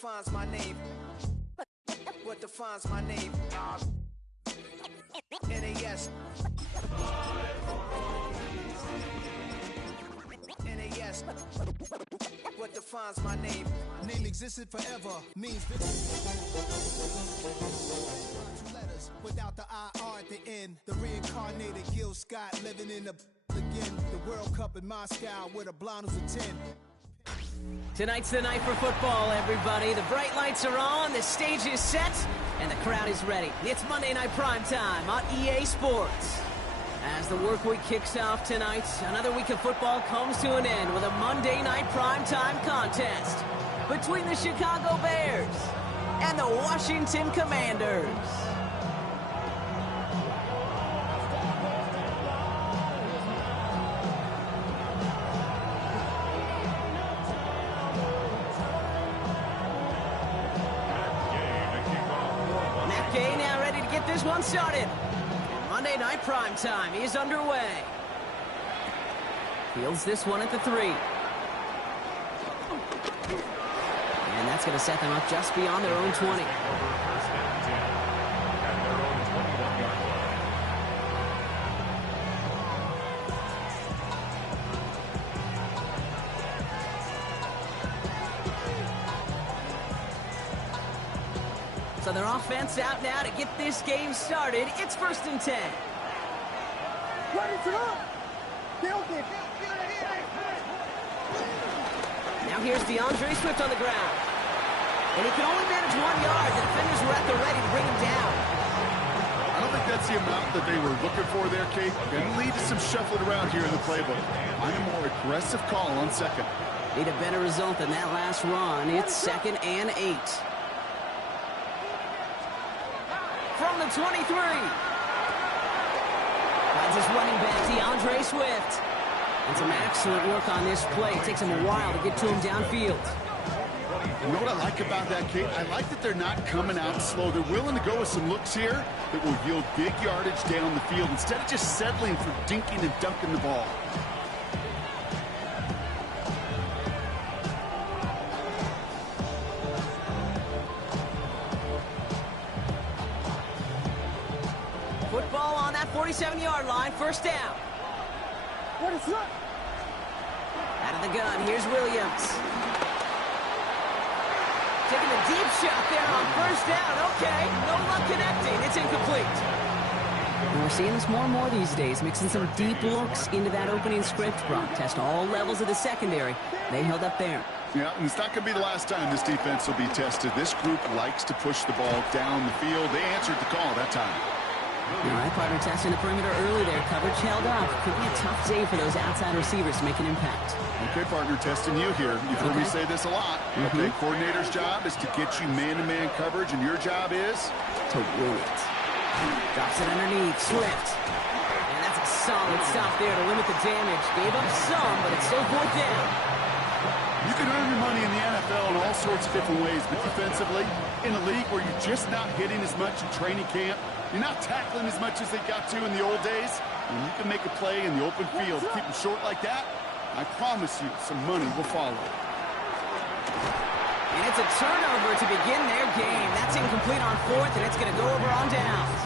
defines my name? What defines my name? NAS. NAS. What defines my name? Name existed forever, means two letters without the IR at the end. The reincarnated Gil Scott living in the again. The World Cup in Moscow where the blonde was a 10. Tonight's the night for football, everybody. The bright lights are on, the stage is set, and the crowd is ready. It's Monday Night Primetime on EA Sports. As the work week kicks off tonight, another week of football comes to an end with a Monday Night Primetime contest between the Chicago Bears and the Washington Commanders. This one started. Monday Night Primetime is underway. Fields this one at the 3. And that's going to set them up just beyond their own 20. So their offense out now to get this game started. It's 1st and 10. Now here's DeAndre Swift on the ground. And he can only manage 1 yard. The defenders were at the ready to bring him down. I don't think that's the amount that they were looking for there, Kate. Going to lead to some shuffling around here in the playbook. Find a more aggressive call on second. Need a better result than that last run. It's 2nd and 8. From the 23. Finds his running back, DeAndre Swift. And some excellent work on this play. It takes him a while to get to him downfield. You know what I like about that, Kate? I like that they're not coming out slow. They're willing to go with some looks here that will yield big yardage down the field instead of just settling for dinking and dunking the ball. Football on that 47-yard line, 1st down. What is that? Out of the gun, here's Williams. Taking a deep shot there on 1st down. Okay, no luck connecting. It's incomplete. And we're seeing this more and more these days, mixing some deep looks into that opening script. Brock test all levels of the secondary. They held up there. Yeah, and it's not going to be the last time this defense will be tested. This group likes to push the ball down the field. They answered the call that time. All right, partner testing the perimeter early there. Coverage held up. Could be a tough day for those outside receivers to make an impact. Okay, partner, testing you here. You've heard me say this a lot. Okay, coordinator's job is to get you man-to-man coverage, and your job is? To win it. Drops it underneath. Swift. And that's a solid stop there to limit the damage. Gave up some, but it's still 4th down. You can earn your money in the NFL in all sorts of different ways, but defensively, in a league where you're just not hitting as much in training camp, you're not tackling as much as they got to in the old days, when you can make a play in the open field, keep them short like that, I promise you some money will follow. And it's a turnover to begin their game. That's incomplete on 4th, and it's going to go over on downs.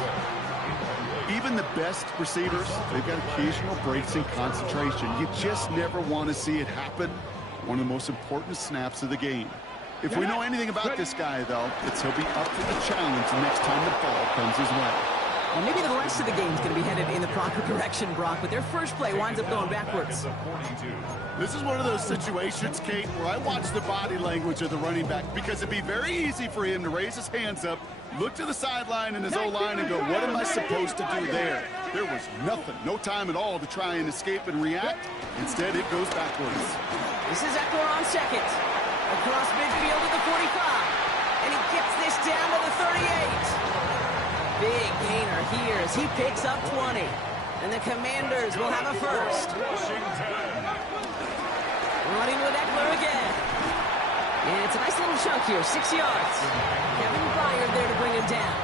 Even the best receivers, they've got occasional breaks in concentration. You just never want to see it happen. One of the most important snaps of the game. If we know anything about this guy, though, it's he'll be up for the challenge the next time the ball comes his way. Well, maybe the rest of the game's going to be headed in the proper direction, Brock, but their first play winds up going backwards. This is one of those situations, Kate, where I watch the body language of the running back because it'd be very easy for him to raise his hands up, look to the sideline in his O-line and go, what am I supposed to do there? There was nothing, no time at all to try and escape and react. Instead, it goes backwards. This is Eckler on 2nd. Across midfield to the 45. And he gets this down to the 38. Big gainer here as he picks up 20. And the Commanders will have a first. Running with Eckler again. And it's a nice little chunk here, 6 yards. Kevin Byard there to bring him down.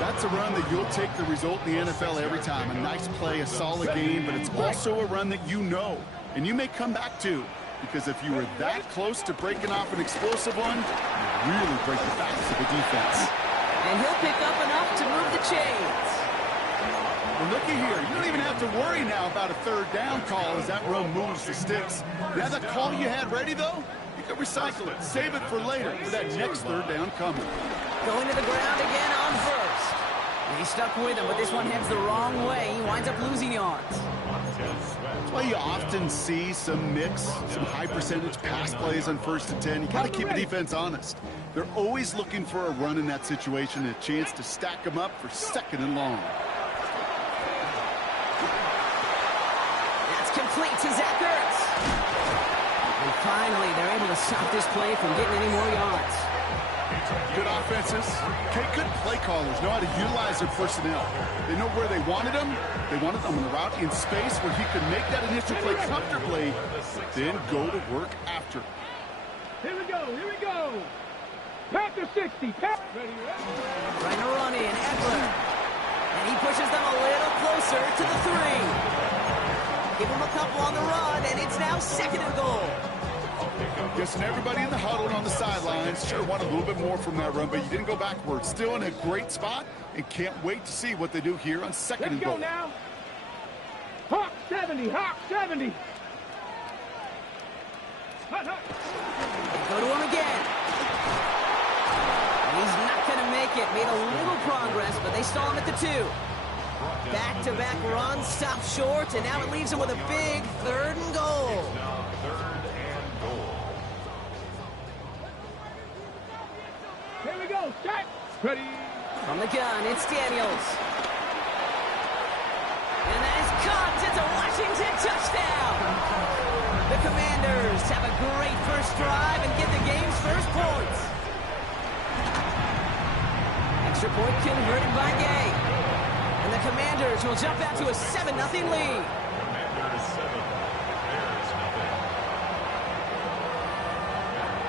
That's a run that you'll take the result in the NFL every time. A nice play, a solid game, but it's also a run that you know, and you may come back to. because if you were that close to breaking off an explosive one, you really break the backs of the defense. And he'll pick up enough to move the chains. Well, looky here. You don't even have to worry now about a third down call as that run moves the sticks. Now that call you had ready, though, you can recycle it. Save it for later for that next third down coming. Going to the ground again on first. And he's stuck with him, but this one heads the wrong way. He winds up losing yards. That's why you often see some mix, some high-percentage pass plays on 1st and 10. You got to keep the defense honest. They're always looking for a run in that situation and a chance to stack them up for 2nd and long. That's complete to Zach Ertz. And finally, they're able to stop this play from getting any more yards. Good offenses. Good play callers know how to utilize their personnel. They know where they wanted them. They wanted them on the route in space where he could make that initial play comfortably, then go to work after. Here we go, here we go. Panther 60. Trying to run in, Eckler. And he pushes them a little closer to the 3. Give him a couple on the run, and it's now 2nd and goal. Guessing everybody in the huddle and on the sidelines sure want a little bit more from that run, but you didn't go backwards. Still in a great spot, and can't wait to see what they do here on 2nd and goal. Let's go now. Hawk 70, Hawk 70. Hut, hut. Go to him again. He's not going to make it. Made a little progress, but they stall him at the 2. Back-to-back runs, stop short, and now it leaves him with a big 3rd and goal. Here we go, set. Ready. From the gun, it's Daniels. And that is caught. It's a Washington touchdown. The Commanders have a great first drive and get the game's first points. Extra point converted by Gay. And the Commanders will jump out to a 7-0 lead. Commanders 7, Bears nothing.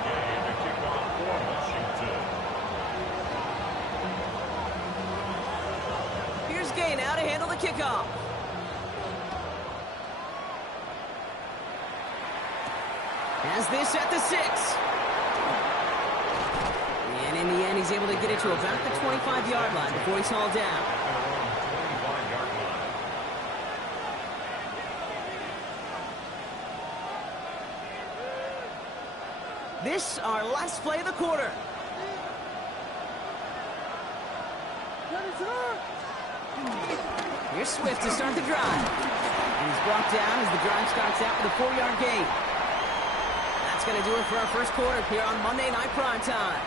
Gay to kick off for Washington. Here's Gay now to handle the kickoff. Has this at the 6. And in the end, he's able to get it to about the 25-yard line before he's hauled down. This, our last play of the quarter. Here's Swift to start the drive. And he's brought down as the drive starts out with a 4-yard gain. That's going to do it for our first quarter here on Monday Night Primetime.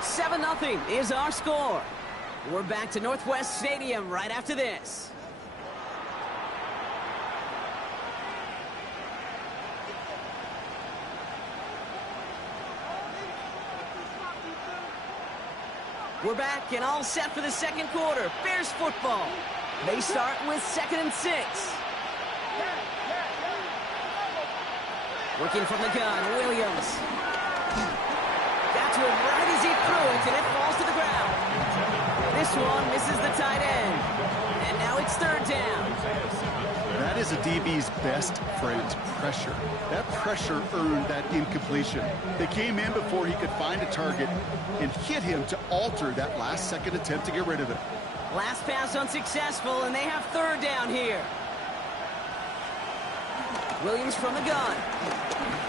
7-0 is our score. We're back to Northwest Stadium right after this. We're back and all set for the second quarter. Bears football. They start with 2nd and 6. Working from the gun, Williams. Got to him right as he threw it, and it falls to the ground. This one misses the tight end. And now it's 3rd down. That is a DB's best friend, pressure. That pressure earned that incompletion. They came in before he could find a target and hit him to alter that last-second attempt to get rid of it. Last pass unsuccessful, and they have 3rd down here. Williams from the gun.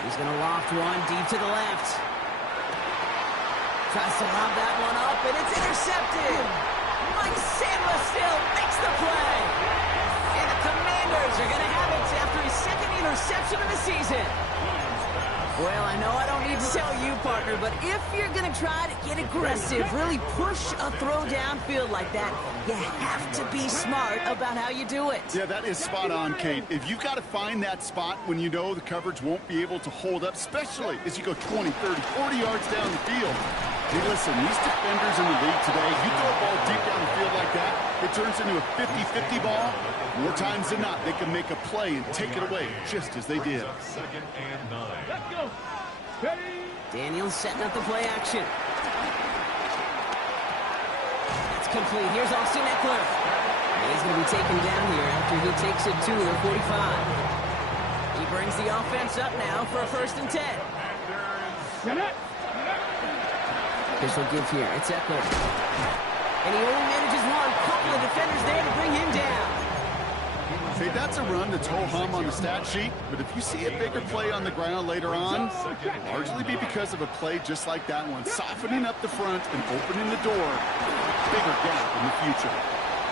He's going to loft one deep to the left. Tries to lob that one up, and it's intercepted. Mike Sandler still makes the play. And the Commanders are going to have it after his 2nd interception of the season. Well, I know I don't need to tell you, partner, but if you're going to try to get aggressive, really push a throw downfield like that, you have to be smart about how you do it. Yeah, that is spot on, Kate. If you've got to find that spot when you know the coverage won't be able to hold up, especially as you go 20, 30, 40 yards down the field. Hey, listen, these defenders in the league today, you throw a ball deep down the field like that, it turns into a 50-50 ball. More times than not, they can make a play and take it away, just as they did. 2nd and 9. Let's go. Ready. Daniels setting up the play action. That's complete. Here's Austin Eckler. And he's going to be taken down here after he takes it to the 45. He He brings the offense up now for a 1st and 10. This will give here. It's Eckler. And he only manages one. Couple of defenders there to bring him down. Say, that's a run that's ho-hum on the stat sheet, but if you see a bigger play on the ground later on, it'll largely be because of a play just like that one, softening up the front and opening the door. Bigger gap in the future.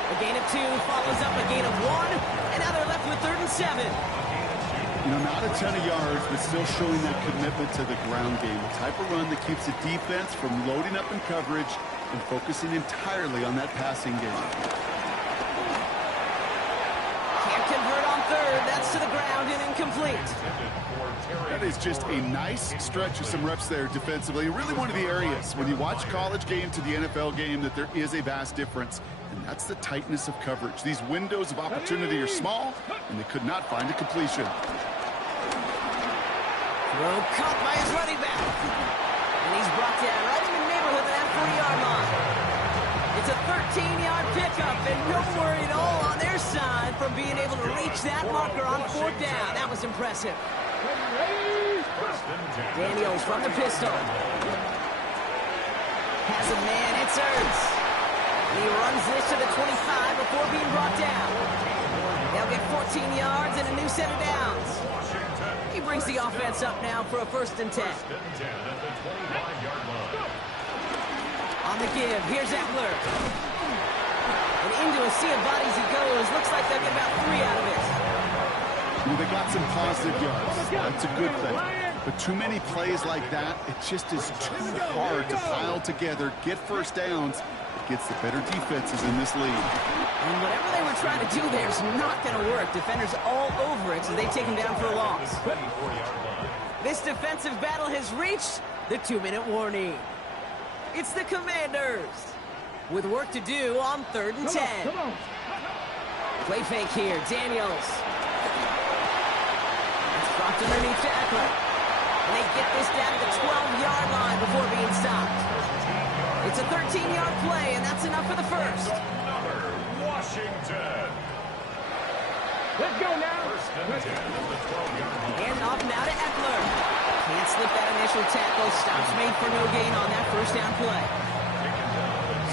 A gain of 2 follows up a gain of 1, and now they're left with 3rd and 7. You know, not a ton of yards, but still showing that commitment to the ground game. The type of run that keeps the defense from loading up in coverage and focusing entirely on that passing game. Can't convert on 3rd. That's to the ground and incomplete. That is just a nice stretch of some reps there defensively. Really one of the areas when you watch college game to the NFL game that there is a vast difference. And that's the tightness of coverage. These windows of opportunity are small, and they could not find a completion. Throw caught by his running back. And he's brought down right in the neighborhood of that 40-yard line. It's a 13-yard pickup, and no worry at all on their side from being able to reach that marker on 4th down. That was impressive. Daniels from the pistol. Has a man, it's Ertz. And he runs this to the 25 before being brought down. They'll get 14 yards and a new set of downs. He brings the offense up now for a 1st and 10. On the give, here's Eckler. And into a sea of bodies he goes. Looks like they'll get about 3 out of it. Well, they got some positive yards. That's a good thing. But too many plays like that, it just is too hard to pile together, get 1st downs. It gets the better defenses in this league. And whatever they were trying to do there is not going to work. Defenders all over it, so they take him down for a loss. This defensive battle has reached the 2-minute warning. It's the Commanders with work to do on 3rd and 10. Play fake here, Daniels. It's dropped underneath to Eckler. And they get this down to the 12-yard line before being stopped. It's a 13-yard play, and that's enough for the 1st. Washington. Let's go now. And off now to Eckler. Can't slip that initial tackle. Stops made for no gain on that 1st down play.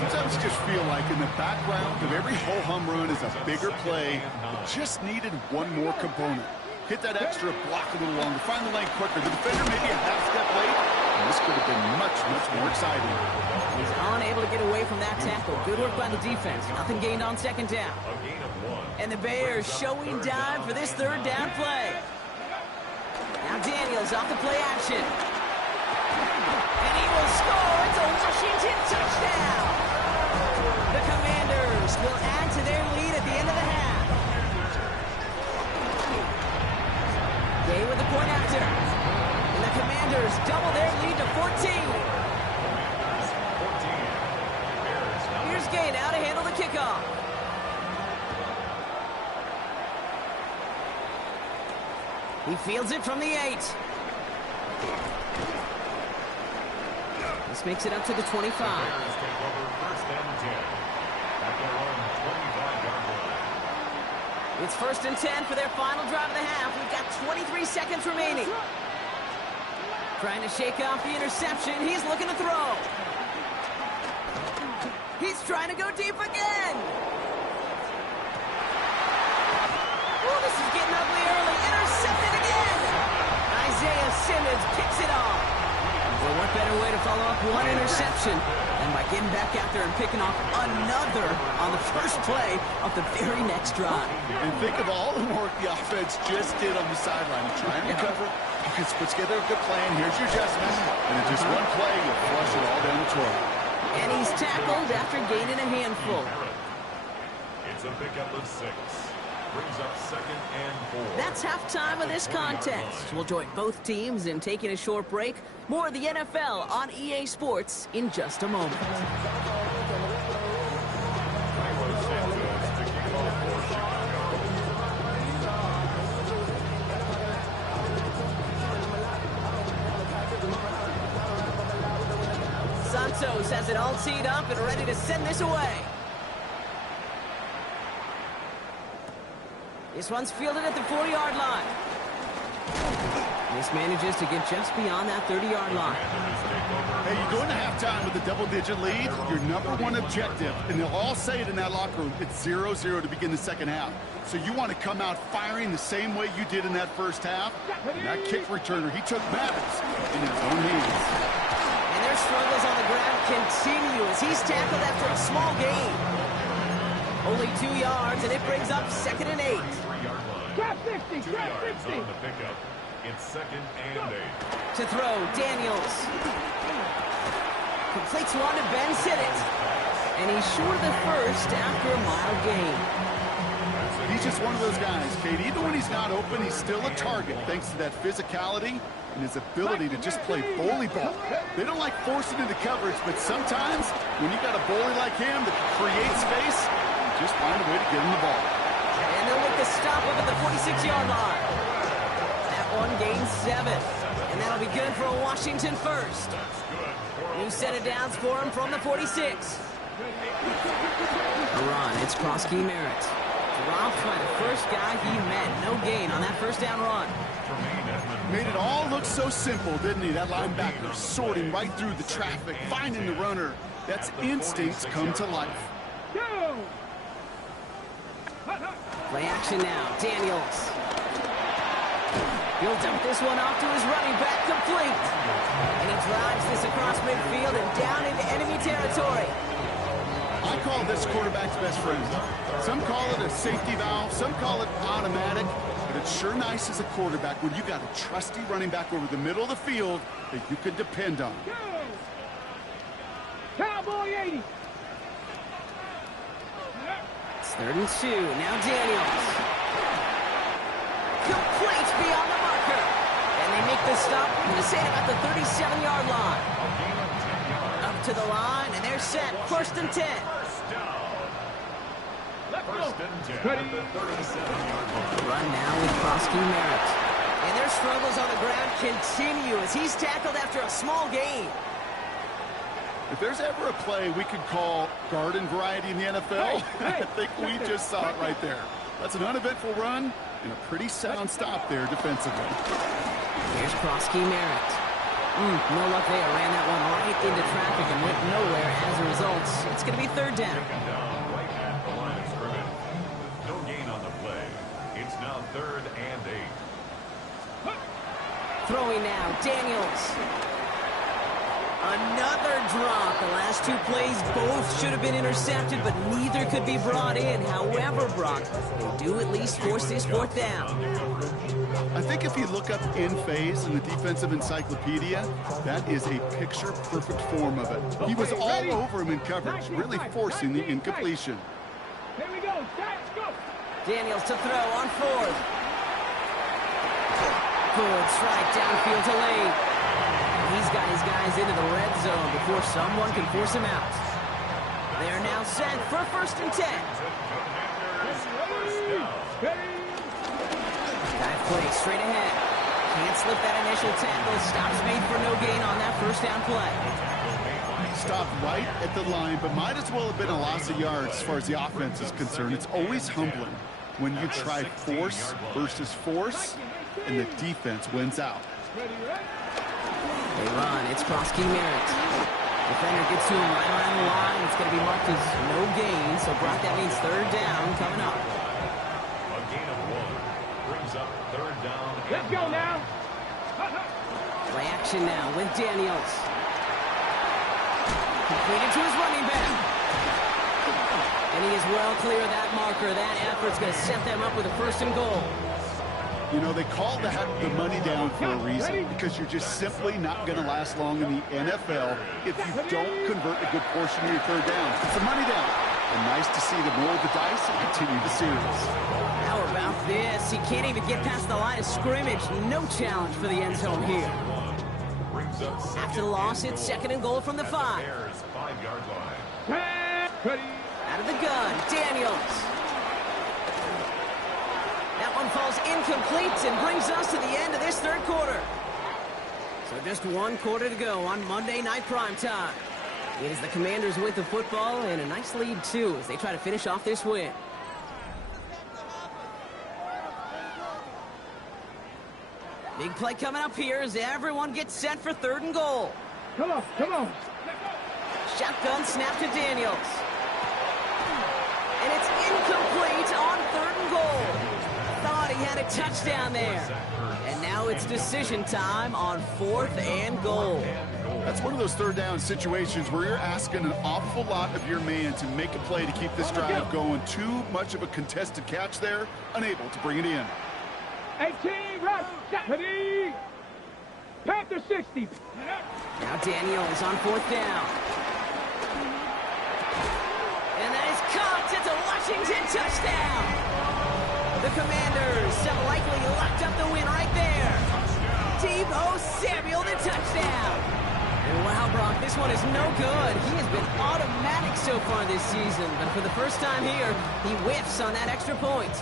Sometimes you just feel like in the background of every ho-hum run is a bigger play. It just needed one more component. Hit that extra block a little longer. Find the lane quicker. The defender maybe a half step late. And this could have been much, much more exciting. He's unable to get away from that tackle. Good work by the defense. Nothing gained on 2nd down. And the Bears showing dive for this 3rd down play. Now Daniels off the play action. And he will score. It's a Washington touchdown. The Commanders will add to their lead at the end of the half. Day with the point after. And the Commanders double their lead to 14. Here's Gay now to handle the kickoff. He fields it from the 8. This makes it up to the 25. It's 1st and 10 for their final drive of the half. We've got 23 seconds remaining. Trying to shake off the interception. He's looking to throw. He's trying to go deep again. Oh, this is getting ugly early. Intercepted again. Isaiah Simmons picks it off. Well, what better way to follow up one interception than by getting back out there and picking off another on the first play of the very next drive. And think of all the work the offense just did on the sideline. Try and recover. You can put together a good plan. Here's your adjustment. And in just one play, you'll flush it all down the toilet. And he's tackled after gaining a handful. It's a pickup of 6. Brings up 2nd and 4. That's halftime of this contest. We'll join both teams in taking a short break. More of the NFL on EA Sports in just a moment. Santos has it all teed up and ready to send this away. This one's fielded at the 40-yard line. Mismanages to get just beyond that 30-yard line. Hey, you go into halftime with a double-digit lead, your number one objective, and they'll all say it in that locker room, it's 0-0 to begin the second half. So you want to come out firing the same way you did in that first half. And that kick returner, he took matters in his own hands. And their struggles on the ground continue as he's tackled after a small gain. Only 2 yards, and it brings up 2nd and 8. Trap 60, trap 60. On the pickup. It's 2nd and 8. To throw, Daniels. Completes one to Ben Sinnott. And he's short of the first after a mild gain. He's just one of those guys, Kate. Even when he's not open, he's still a target thanks to that physicality and his ability to just play bully ball. They don't like forcing into coverage, but sometimes when you got a bully like him that can create space, you just find a way to get him the ball. And they'll make the stop up at the 46-yard line. That one gains 7. And that'll be good for a Washington first. New set of downs for him from the 46. A run, it's Krosky Merritt. Dropped by the first guy he met. No gain on that first down run. Made it all look so simple, didn't he? That linebacker sorting right through the traffic, finding the runner. That's instincts come to life. Play action now, Daniels. He'll dump this one off to his running back, complete. And he drives this across midfield and down into enemy territory. I call this quarterback's best friend. Some call it a safety valve, some call it automatic, but it's sure nice as a quarterback when you got a trusty running back over the middle of the field that you can depend on. Cowboy 80. It's 3rd and 2. Now Daniels. Complete beyond the marker. And they make the stop. I'm going to say about the 37-yard line. Up to the line, and they're set. 1st and 10. First and 10 at the 37-yard line. Run now with Krosky Merritt. And their struggles on the ground continue as he's tackled after a small gain. If there's ever a play we could call garden variety in the NFL, I think we just saw it right there. That's an uneventful run and a pretty sound stop there defensively. Here's Krosky Merritt. No luck there. Ran that one right into traffic and went nowhere as a result. It's going to be 3rd down. Right at the line of scrimmage. No gain on the play. It's now 3rd and 8. Throwing now, Daniels. Another drop. The last 2 plays both should have been intercepted, but neither could be brought in. However, Brock, they do at least force this 4th down. I think if you look up in phase in the defensive encyclopedia, that is a picture-perfect form of it. He was all over him in coverage, really forcing the incompletion. Here we go. Stats, go. Daniels to throw on 4th. Good strike downfield to Lane. He's got his guys into the red zone before someone can force him out. They're now set for 1st and 10. Dive play straight ahead. Can't slip that initial tackle. Stops made for no gain on that 1st down play. Stopped right at the line, but might as well have been a loss of yards as far as the offense is concerned. It's always humbling when you try force versus force, and the defense wins out. They run. It's Krosky Merritt. Defender gets to him right around the line. It's going to be marked as no gain. So, Brock, that means 3rd down coming up. A gain of 1 brings up 3rd down. Let's go now. Play action now with Daniels. Completed to his running back. And he is well clear of that marker. That effort's going to set them up with a 1st and goal. You know, they call that the money down for a reason, because you're just simply not going to last long in the NFL if you don't convert a good portion of your 3rd down. It's a money down. And nice to see them roll the dice and continue the series. How about this? He can't even get past the line of scrimmage. No challenge for the end zone here. After the loss, it's 2nd and goal from the 5. 5-yard line. Out of the gun, Daniels. That one falls incomplete and brings us to the end of this 3rd quarter. So just 1 quarter to go on Monday Night Primetime. It is the Commanders with the football and a nice lead, too, as they try to finish off this win. Big play coming up here as everyone gets set for 3rd and goal. Come on, come on. Shotgun snap to Daniels. And it's incomplete on 3rd and goal. Thought he had a touchdown there. And now it's decision time on 4th and goal. That's one of those 3rd down situations where you're asking an awful lot of your man to make a play to keep this drive going. Too much of a contested catch there, unable to bring it in. 18, right, ready. Panther 60. Now Daniels on 4th down. And that is caught. It's a Washington touchdown. The Commanders have likely locked up the win right there. Deebo Samuel, the touchdown. And wow, Brock, this one is no good. He has been automatic so far this season, but for the first time here, he whiffs on that extra point.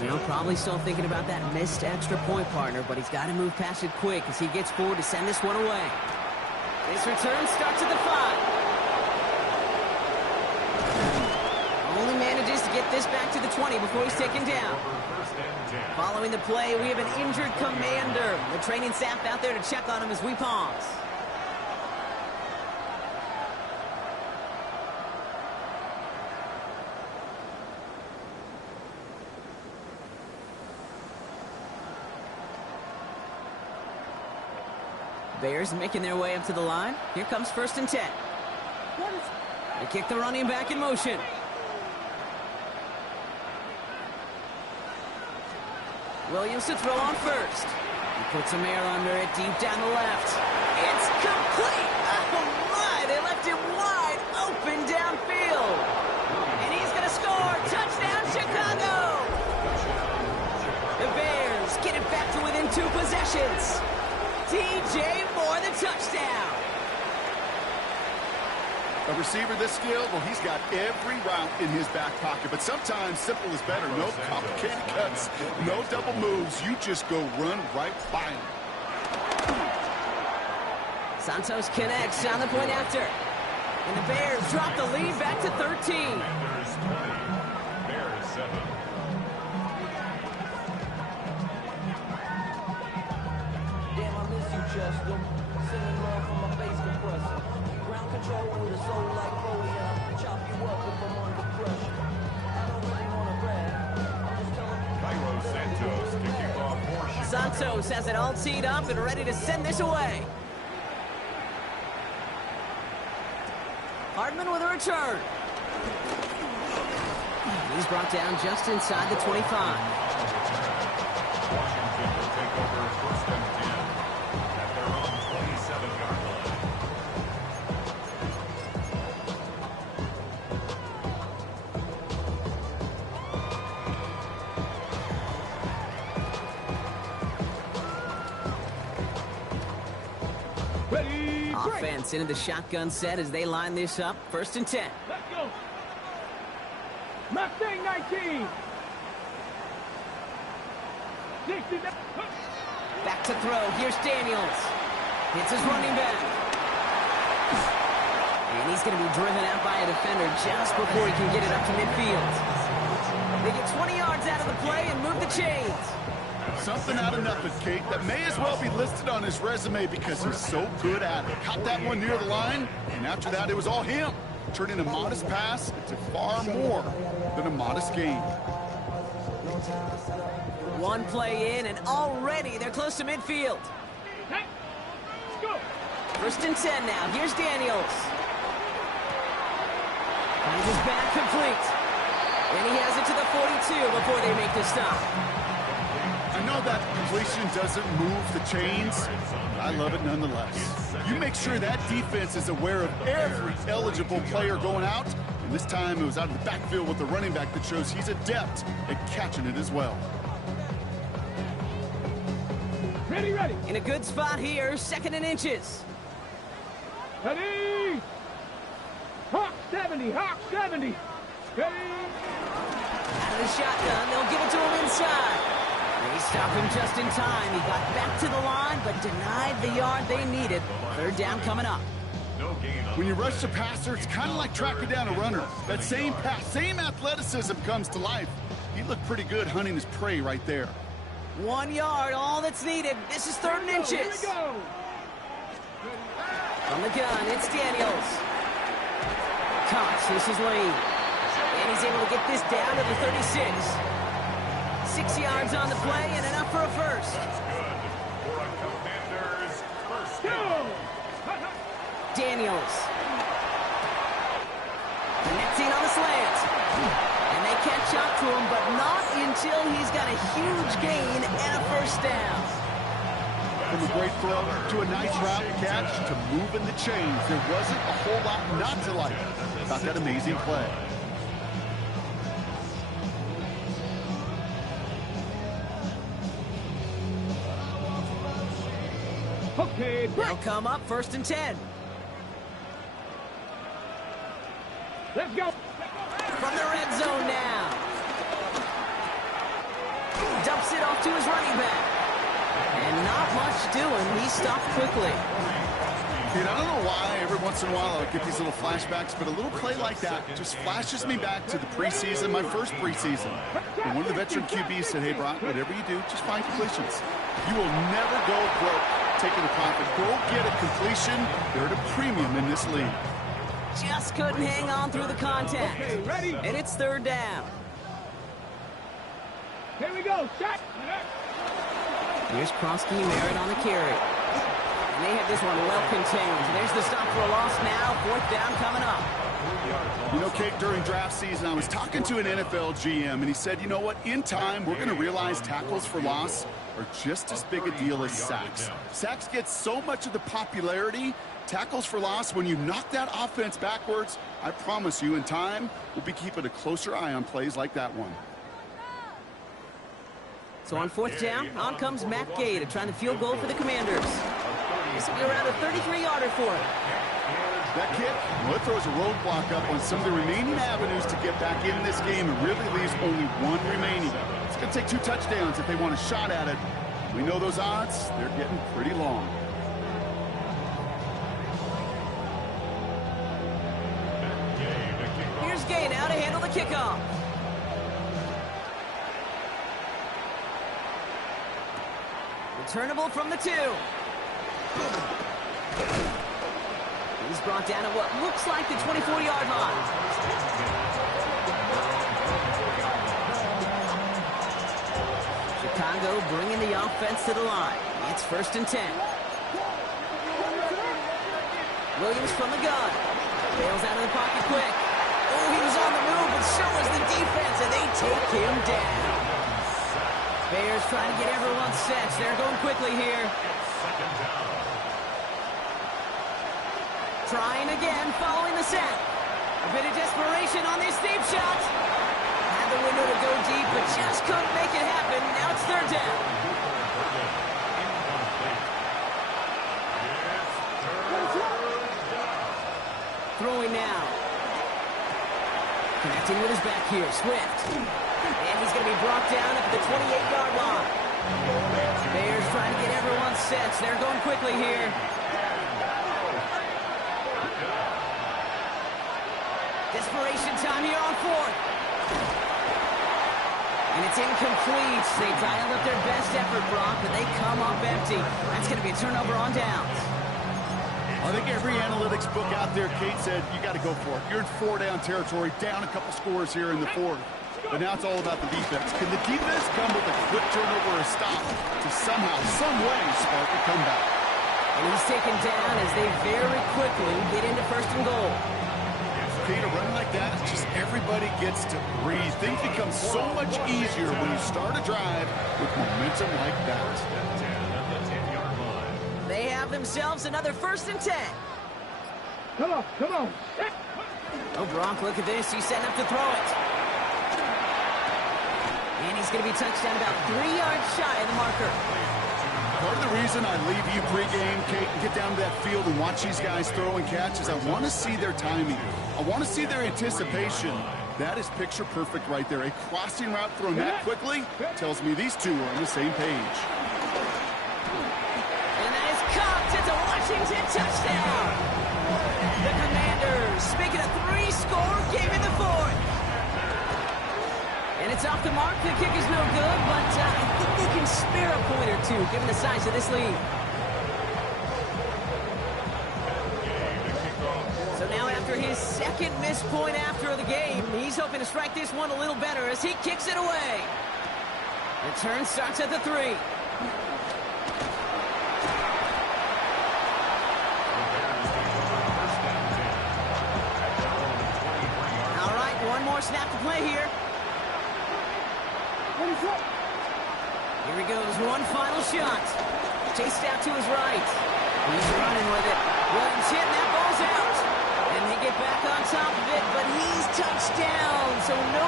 You know, probably still thinking about that missed extra point, partner, but he's got to move past it quick as he gets forward to send this one away. This return starts at the 5. Only manages to get this back to the 20 before he's taken down. Following the play, we have an injured Commander. The training staff out there to check on him as we pause. Bears making their way up to the line. Here comes 1st and 10. They kick the running back in motion. Williams to throw on 1st. He puts some air under it deep down the left. It's complete! Oh my! They left him wide open downfield. And he's going to score! Touchdown, Chicago! The Bears get it back to within 2 possessions. DJ Moore, the touchdown. A receiver this skilled, well, he's got every route in his back pocket, but sometimes simple is better. No complicated cuts, no double moves. You just go run right by him. Santos connects on the point after. And the Bears drop the lead back to 13. Bears 20, Bears 7. Damn, I miss you, Chester. Singing love from my bass compressor. Ground control with a soul like Bowie, and I'll chop you up if I'm under pressure. I don't really want to brag. I'm just telling you. Cairo Santos to kick off for Chicago. Santos has it all teed up and ready to send this away. Hardman with a return. He's brought down just inside the 25. Washington will take over 1st and 10 at their own 27-yard line. Ready, break. Offense into the shotgun set as they line this up. 1st and 10. Let's go. Mustang 19. 60. Back to throw. Here's Daniels. Hits his running back. And he's going to be driven out by a defender just before he can get it up to midfield. They get 20 yards out of the play and move the chains. Something out of nothing, Kate, that may as well be listed on his resume because he's so good at it. Caught that one near the line, and after that, it was all him. Turning a modest pass into far more than a modest gain. One play in, and already they're close to midfield. Hey, go. 1st and 10 now. Here's Daniels. And his back complete. And he has it to the 42 before they make the stop. I know that completion doesn't move the chains, but I love it nonetheless. You make sure that defense is aware of every eligible player going out, and this time it was out of the backfield with the running back that shows he's adept at catching it as well. Ready, ready. In a good spot here, 2nd and inches. Ready. Hawk 70, Hawk 70. Ready. Out of the shotgun, they'll give it to him inside. They stop him just in time. He got back to the line, but denied the yard they needed. 3rd down coming up. No gain on When you the rush the play. passer, it's kind of like tracking down a runner. That same pass, same athleticism comes to life. He looked pretty good hunting his prey right there. 1 yard, all that's needed. This is 3rd and Here inches. we go. From the gun, it's Daniels. Cuts, this is Lane. And he's able to get this down to the 36. 6 yards on the play and enough for a first. That's good for a Commander's first Go. down. Daniels. Connecting on the slant. And they catch up to him, but not until he's got a huge gain and a first down. From a great throw to a nice route catch to moving the chains. There wasn't a whole lot not to like about that amazing play. Okay, break. They'll come up 1st and 10. Let's go. From the red zone now. Dumps it off to his running back. And not much doing. He stopped quickly. Dude, I don't know why every once in a while I get these little flashbacks, but a little play like that just flashes me back to the preseason, my first preseason. And one of the veteran QBs said, hey, Brock, whatever you do, just find completions. You will never go broke taking a profit. Go get a completion. They're at a premium in this league. Just couldn't hang on through the contact. Okay, ready? And it's 3rd down. Here we go. Shot. Here's Kronsky Merritt on the carry. And they have this one well contained. There's the stop for a loss now. 4th down coming up. You know, Kate, during draft season, I was talking to an NFL GM, and he said, you know what, in time, we're going to realize tackles for loss are just as big a deal as sacks. Sacks get so much of the popularity. Tackles for loss, when you knock that offense backwards, I promise you, in time, we'll be keeping a closer eye on plays like that one. So on 4th down, on comes Matt Gay to try the field goal for the Commanders. This will be around a 33-yarder for him. That kick, well, it throws a roadblock up on some of the remaining avenues to get back in this game and really leaves only one remaining. It's going to take 2 touchdowns if they want a shot at it. We know those odds, they're getting pretty long. Here's Gay now to handle the kickoff. Returnable from the 2. He's brought down at what looks like the 24-yard line. Chicago bringing the offense to the line. It's 1st and 10. Williams from the gun. Bails out of the pocket quick. Oh, he was on the move, but so was the defense, and they take him down. Bears trying to get everyone set. They're going quickly here. Trying again, following the set. A bit of desperation on this deep shot. Had the window to go deep, but just couldn't make it happen. Now it's 3rd down. Throwing now. Connecting with his back here, Swift. And he's going to be brought down at the 28-yard line. Bears trying to get everyone set. They're going quickly here. Desperation time here on 4th. And it's incomplete. They dialed up their best effort, Brock, but they come up empty. That's going to be a turnover on downs. I think every analytics book out there, Kate, said you got to go for it. You're in 4-down territory, down a couple scores here in the 4th. But now it's all about the defense. Can the defense come with a quick turnover or a stop to somehow, some way, spark a comeback? And he's taken down as they very quickly get into 1st and goal. Kate, a run like that, it's just everybody gets to breathe. Things become so much easier when you start a drive with momentum like that. They have themselves another 1st and 10. Come on, come on. Oh, Brock, look at this. He's setting up to throw it. And he's going to be touched down about 3 yards shy of the marker. Part of the reason I leave you pregame, Kate, and get down to that field and watch these guys throw and catch is I want to see their timing. I want to see their anticipation. That is picture perfect right there. A crossing route thrown that quickly tells me these two are on the same page. And that is caught. It's a Washington touchdown. Williams making a 3-score game in the fourth. And it's off the mark. The kick is no good, but I think they can spare a point or two, given the size of this lead. So now after his second missed point after the game, he's hoping to strike this one a little better as he kicks it away. The turn starts at the 3. All right, one more snap to play here. Here he goes, one final shot. Chased out to his right. He's running with it. Williams hit, and that ball's out. And they get back on top of it, but he's touched down, so no